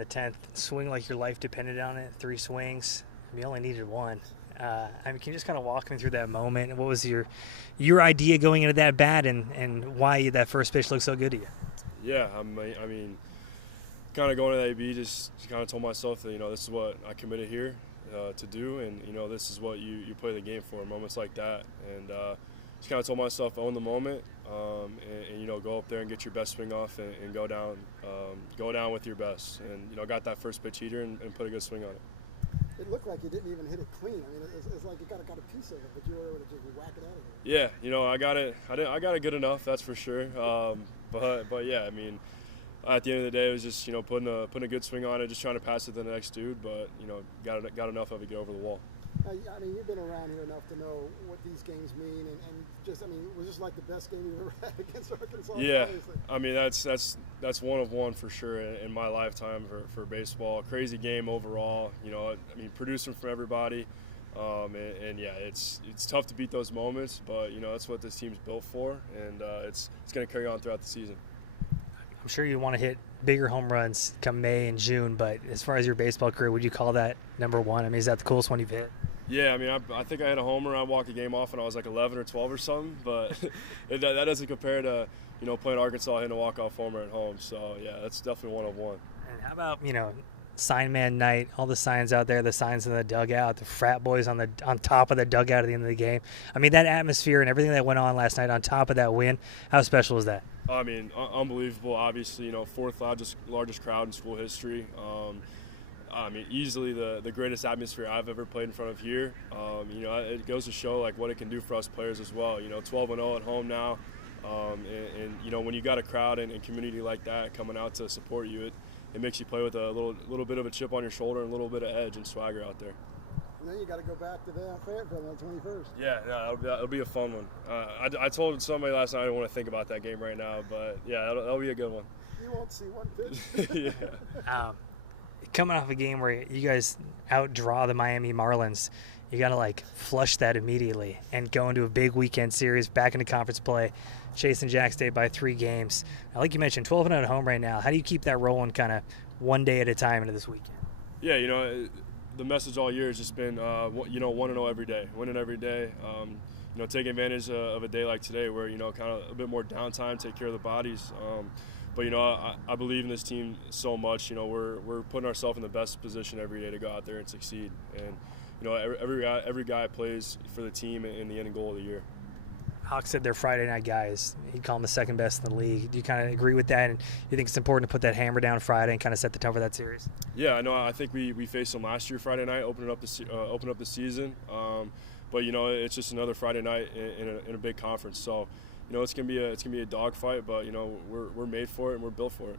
in the 10th, swing like your life depended on it, 3 swings. You only needed 1. Can you just kind of walk me through that moment? What was your idea going into that bat, and why that first pitch looked so good to you? Yeah, I mean, kind of going to the AB, just kind of told myself that, this is what I committed here to do, and, this is what you play the game for, moments like that. And just kind of told myself, own the moment, and go up there and get your best swing off and go down with your best. And, got that first pitch heater and put a good swing on it. It looked like you didn't even hit it clean. I mean, it's like you got a piece of it, but you were able to just whack it out of there. Yeah, I got it. I got it good enough, that's for sure. But yeah, I mean, at the end of the day, it was just putting a good swing on it, just trying to pass it to the next dude. But got enough of it to get over the wall. I mean, you've been around here enough to know what these games mean, and just, I mean, was this like the best game you've ever had against Arkansas? Yeah, I mean, that's one of one for sure in my lifetime for baseball. Crazy game overall. I mean, producing from everybody, and yeah, it's tough to beat those moments, but that's what this team's built for, and it's going to carry on throughout the season. I'm sure you want to hit bigger home runs come May and June, but as far as your baseball career, would you call that number 1? I mean, is that the coolest one you've hit? Yeah, I mean, I think I hit a homer. I walked a game off when I was like 11 or 12 or something, but that doesn't compare to, playing Arkansas, hitting a walk-off homer at home. So, yeah, that's definitely one of one. And how about, sign man night, all the signs out there, the signs in the dugout, the frat boys on top of the dugout at the end of the game. I mean, that atmosphere and everything that went on last night on top of that win, how special was that? I mean, unbelievable. Obviously, 4th largest crowd in school history. I mean, easily the greatest atmosphere I've ever played in front of here. It goes to show like what it can do for us players as well. 12-0 at home now, and when you got a crowd and community like that coming out to support you, it makes you play with a little bit of a chip on your shoulder and a little bit of edge and swagger out there. And then you got to go back to Fayetteville on the 21st. Yeah, it'll be a fun one. I told somebody last night I don't want to think about that game right now, but yeah, that'll be a good one. You won't see one pitch. Yeah. Coming off a game where you guys outdraw the Miami Marlins, you got to flush that immediately and go into a big weekend series back into conference play, chasing Jack State by 3 games. Now, like you mentioned, 12-0 at home right now. How do you keep that rolling kind of one day at a time into this weekend? Yeah, the message all year has just been, 1-0 every day, winning every day. Taking advantage of a day like today where, kind of a bit more downtime, take care of the bodies. But, I believe in this team so much. We're putting ourselves in the best position every day to go out there and succeed. And, every guy plays for the team and the end goal of the year. Hawk said they're Friday night guys. He'd call them the second best in the league. Do you kind of agree with that? And you think it's important to put that hammer down Friday and kind of set the tone for that series? Yeah, I know. I think we faced them last year Friday night, opening up the season. But it's just another Friday night in a big conference. So it's gonna be a dogfight. But we're made for it and we're built for it.